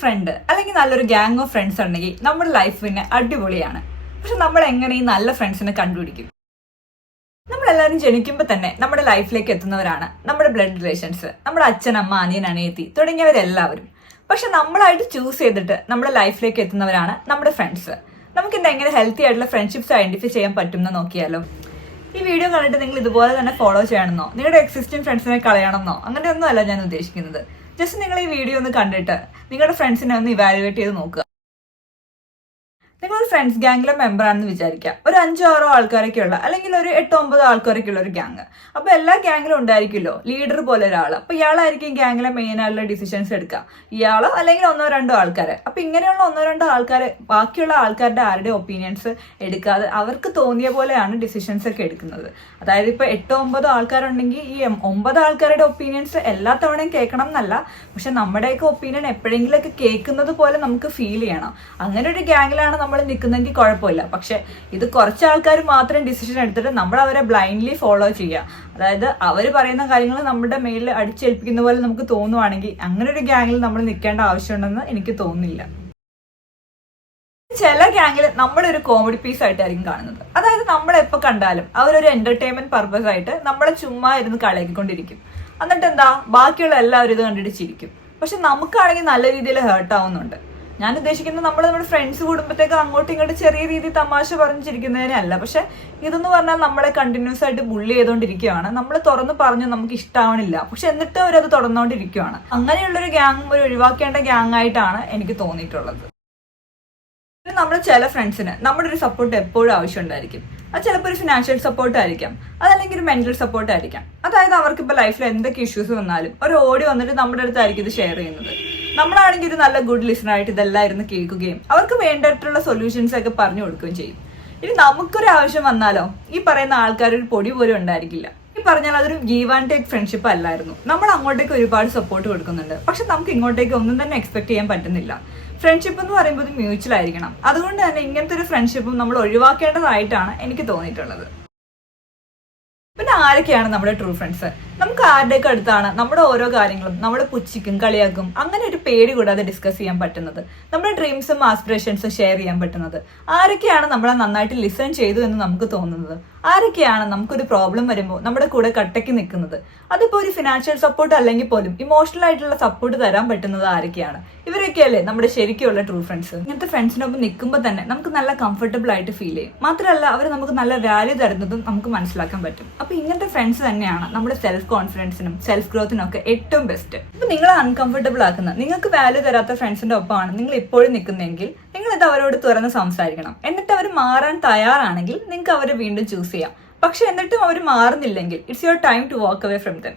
Front അല്ലെങ്കിൽ നല്ലൊരു gang of friends ഉണ്ടെങ്കിൽ നമ്മുടെ ലൈഫ് പിന്നെ അടിപൊളിയാണ്. പക്ഷെ നമ്മൾ എങ്ങനെ ഈ നല്ല ഫ്രണ്ട്സിനെ കണ്ടുപിടിക്കും? നമ്മളെല്ലാവരും ജനിക്കുമ്പോൾ തന്നെ നമ്മുടെ ലൈഫിലേക്ക് എത്തുന്നവരാണ് നമ്മുടെ ബ്ലഡ് റിലേഷൻസ് നമ്മുടെ അച്ഛൻ അമ്മ അനിയൻ അനിയത്തി തുടങ്ങിയവരെല്ലാവരും. പക്ഷെ നമ്മളായിട്ട് ചൂസ് ചെയ്തിട്ട് നമ്മുടെ ലൈഫിലേക്ക് എത്തുന്നവരാണ് നമ്മുടെ ഫ്രണ്ട്സ് നമുക്ക് എന്താ എങ്ങനെ ഹെൽത്തി ആയിട്ടുള്ള ഫ്രണ്ട്ഷിപ്സ് ഐഡന്റിഫൈ ചെയ്യാൻ പറ്റുമെന്ന് നോക്കിയാലോ? ഈ വീഡിയോ കണ്ടിട്ട് നിങ്ങൾ ഇതുപോലെ തന്നെ ഫോളോ ചെയ്യണമെന്നോ? നിങ്ങളുടെ എക്സിസ്റ്റിംഗ് ഫ്രണ്ട്സിനെ കളയണമെന്നോ? അങ്ങനെയൊന്നും അല്ല ഞാൻ ഉദ്ദേശിക്കുന്നത്. ജസ്റ്റ് നിങ്ങൾ ഈ വീഡിയോ ഒന്ന് കണ്ടിട്ട് നിങ്ങളുടെ ഫ്രണ്ട്സിനെ ഒന്ന് ഇവാലുവേറ്റ് ചെയ്ത് നോക്കുക നിങ്ങൾ ഫ്രണ്ട്സ് ഗ്യാങ്ങിലെ മെമ്പർ ആണെന്ന് വിചാരിക്കാം ഒരു അഞ്ചോ ആറോ ആൾക്കാരൊക്കെ ഉള്ള അല്ലെങ്കിൽ ഒരു എട്ടോ ഒമ്പതോ ആൾക്കാരൊക്കെ ഉള്ള ഒരു ഗ്യാങ് അപ്പൊ എല്ലാ ഗ്യാങ്ങിലും ഉണ്ടായിരിക്കുമല്ലോ ലീഡർ പോലെ ഒരാൾ അപ്പൊ ഇയാളായിരിക്കും ഗ്യാങ്ങിലെ മെയിൻ ആയിട്ടുള്ള ഡിസിഷൻസ് എടുക്കുക. ഇയാളോ അല്ലെങ്കിൽ ഒന്നോ രണ്ടോ ആൾക്കാരെ. അപ്പൊ ഇങ്ങനെയുള്ള ഒന്നോ രണ്ടോ ആൾക്കാരെ ബാക്കിയുള്ള ആൾക്കാരുടെ ആരുടെ ഒപ്പീനിയൻസ് എടുക്കാതെ അവർക്ക് തോന്നിയ പോലെയാണ് ഡിസിഷൻസ് ഒക്കെ എടുക്കുന്നത്. അതായത് ഇപ്പൊ എട്ടോ ഒമ്പതോ ആൾക്കാരുണ്ടെങ്കിൽ ഈ ഒമ്പത് ആൾക്കാരുടെ ഒപ്പീനിയൻസ് എല്ലാ തവണയും കേൾക്കണം എന്നല്ല. പക്ഷെ നമ്മുടെയൊക്കെ ഒപ്പീനിയൻ എപ്പോഴെങ്കിലൊക്കെ കേൾക്കുന്നത് പോലെ നമുക്ക് ഫീൽ ചെയ്യണം. അങ്ങനെ ഒരു ഗ്യാങ്ങിലാണ് നമ്മൾ നിൽക്കുന്നെങ്കിൽ കുഴപ്പമില്ല. പക്ഷെ ഇത് കുറച്ച് ആൾക്കാർ മാത്രം ഡിസിഷൻ എടുത്തിട്ട് നമ്മൾ അവരെ ബ്ലൈൻഡ്ലി ഫോളോ ചെയ്യുക. അതായത് അവർ പറയുന്ന കാര്യങ്ങൾ നമ്മുടെ മേലിൽ അടിച്ചേൽപ്പിക്കുന്ന പോലെ നമുക്ക് തോന്നുവാണെങ്കിൽ അങ്ങനെ ഒരു ഗ്യാങ്ങിൽ നമ്മൾ നിൽക്കേണ്ട ആവശ്യമുണ്ടെന്ന് എനിക്ക് തോന്നുന്നില്ല. ചില ഗ്യാങ്ങിൽ നമ്മളൊരു കോമഡി പീസ് ആയിട്ടായിരിക്കും കാണുന്നത്. അതായത് നമ്മൾ എപ്പോൾ കണ്ടാലും അവരൊരു എന്റർടൈൻമെന്റ് പർപ്പസ് ആയിട്ട് നമ്മളെ ചുമ്മാ ഇരുന്ന് കളയിക്കൊണ്ടിരിക്കും എന്നിട്ട് എന്താ ബാക്കിയുള്ള എല്ലാവരും ഇത് കണ്ടിട്ട് ചിരിക്കും. പക്ഷെ നമുക്കാണെങ്കിൽ നല്ല രീതിയിൽ ഹേർട്ട് ആവുന്നുണ്ട്. ഞാൻ ഉദ്ദേശിക്കുന്നത് നമ്മൾ നമ്മുടെ ഫ്രണ്ട്സ് കൂടുമ്പോഴത്തേക്ക് അങ്ങോട്ടും ഇങ്ങോട്ടും ചെറിയ രീതിയിൽ തമാശ പറഞ്ഞിരിക്കുന്നതിനല്ല പക്ഷെ ഇതെന്ന് പറഞ്ഞാൽ നമ്മളെ കണ്ടിന്യൂസ് ആയിട്ട് ബുള്ളി ചെയ്തുകൊണ്ടിരിക്കുകയാണ് നമ്മൾ തുറന്ന് പറഞ്ഞു നമുക്ക് ഇഷ്ടാവണില്ല. പക്ഷെ എന്നിട്ട് അവരത് തുടർന്നുകൊണ്ടിരിക്കുകയാണ് അങ്ങനെയുള്ളൊരു ഗ്യാങ് ഒരു ഒഴിവാക്കേണ്ട ഗ്യാങ് ആയിട്ടാണ് എനിക്ക് തോന്നിയിട്ടുള്ളത്. നമ്മുടെ ചില ഫ്രണ്ട്സിന് നമ്മുടെ ഒരു സപ്പോർട്ട് എപ്പോഴും ആവശ്യമുണ്ടായിരിക്കും. അത് ചിലപ്പോൾ ഒരു ഫിനാൻഷ്യൽ സപ്പോർട്ട് ആയിരിക്കാം. അതല്ലെങ്കിൽ ഒരു മെന്റൽ സപ്പോർട്ട് ആയിരിക്കാം. അതായത് അവർക്ക് ഇപ്പോൾ ലൈഫിൽ എന്തൊക്കെ ഇഷ്യൂസ് വന്നാലും ഒരു ഓടി വന്നിട്ട് നമ്മുടെ അടുത്തായിരിക്കും ഇത് ഷെയർ ചെയ്യുന്നത്. നമ്മളാണെങ്കിൽ ഒരു നല്ല ഗുഡ് ലിസണർ ആയിട്ട് ഇതെല്ലാം ഇരുന്ന് കേൾക്കുകയും അവർക്ക് വേണ്ടിയിട്ടുള്ള സൊല്യൂഷൻസ് ഒക്കെ പറഞ്ഞു കൊടുക്കുകയും ചെയ്യും. ഇനി നമുക്കൊരു ആവശ്യം വന്നാലോ? ഈ പറയുന്ന ആൾക്കാർ ഒരു പൊടി പോലും ഉണ്ടായിരിക്കില്ല. ഈ പറഞ്ഞാൽ അതൊരു ഗീവ് ആൻഡ് ടേക്ക് ഫ്രണ്ട്ഷിപ്പ് അല്ലായിരുന്നു. നമ്മൾ അങ്ങോട്ടേക്ക് ഒരുപാട് സപ്പോർട്ട് കൊടുക്കുന്നുണ്ട്. പക്ഷെ നമുക്ക് ഇങ്ങോട്ടേക്ക് ഒന്നും തന്നെ എക്സ്പെക്ട് ചെയ്യാൻ പറ്റുന്നില്ല. ഫ്രണ്ട്ഷിപ്പ് എന്ന് പറയുമ്പോൾ മ്യൂച്വൽ ആയിരിക്കണം. അതുകൊണ്ട് തന്നെ ഇങ്ങനത്തെ ഒരു ഫ്രണ്ട്ഷിപ്പും നമ്മൾ ഒഴിവാക്കേണ്ടതായിട്ടാണ് എനിക്ക് തോന്നിയിട്ടുള്ളത്. ആരൊക്കെയാണ് നമ്മുടെ ട്രൂ ഫ്രണ്ട്സ് നമുക്ക് ആരുടെയൊക്കെ അടുത്താണ്? നമ്മുടെ ഓരോ കാര്യങ്ങളും നമ്മുടെ പുച്ഛിക്കും കളിയാക്കും അങ്ങനെ ഒരു പേടി കൂടാതെ ഡിസ്കസ് ചെയ്യാൻ പറ്റുന്നത്. നമ്മുടെ ഡ്രീംസും ആസ്പിറേഷൻസും ഷെയർ ചെയ്യാൻ പറ്റുന്നത്. ആരൊക്കെയാണ് നമ്മളെ നന്നായിട്ട് ലിസൺ ചെയ്തു എന്ന് നമുക്ക് തോന്നുന്നത്? ആരൊക്കെയാണ് നമുക്കൊരു പ്രോബ്ലം വരുമ്പോൾ നമ്മുടെ കൂടെ കട്ടയ്ക്ക് നിൽക്കുന്നത്? അതിപ്പോൾ ഒരു ഫിനാൻഷ്യൽ സപ്പോർട്ട് അല്ലെങ്കിൽ പോലും ഇമോഷണൽ ആയിട്ടുള്ള സപ്പോർട്ട് തരാൻ പറ്റുന്നത് ആരൊക്കെയാണ്? ഇവരൊക്കെയല്ലേ നമ്മുടെ ശരിക്കുള്ള ട്രൂ ഫ്രണ്ട്സ് ഇങ്ങനത്തെ ഫ്രണ്ട്സിനൊപ്പം നിൽക്കുമ്പോൾ തന്നെ നമുക്ക് നല്ല കംഫർട്ടബിൾ ആയിട്ട് ഫീൽ ചെയ്യും. മാത്രമല്ല അവർ നമുക്ക് നല്ല വാല്യൂ തരുന്നതും നമുക്ക് മനസ്സിലാക്കാൻ പറ്റും. അപ്പൊ ഇങ്ങനത്തെ ഫ്രണ്ട്സ് തന്നെയാണ് നമ്മുടെ സെൽഫ് കോൺഫിഡൻസിനും സെൽഫ് ഗ്രോത്തിനും ഒക്കെ ഏറ്റവും ബെസ്റ്റ് ഇപ്പൊ നിങ്ങളെ അൺകംഫർട്ടബിൾ ആക്കുന്ന നിങ്ങൾക്ക് വാല്യൂ തരാത്ത ഫ്രണ്ട്സിന്റെ ഒപ്പമാണ് നിങ്ങൾ ഇപ്പോഴും നിൽക്കുന്നതെങ്കിൽ നിങ്ങൾ ഇത് അവരോട് തുറന്ന് സംസാരിക്കണം. എന്നിട്ട് അവർ മാറാൻ തയ്യാറാണെങ്കിൽ നിങ്ങൾക്ക് അവരെ വീണ്ടും ചൂസ് ചെയ്യാം. പക്ഷെ എന്നിട്ടും അവർ മാറുന്നില്ലെങ്കിൽ it's your time to walk away from them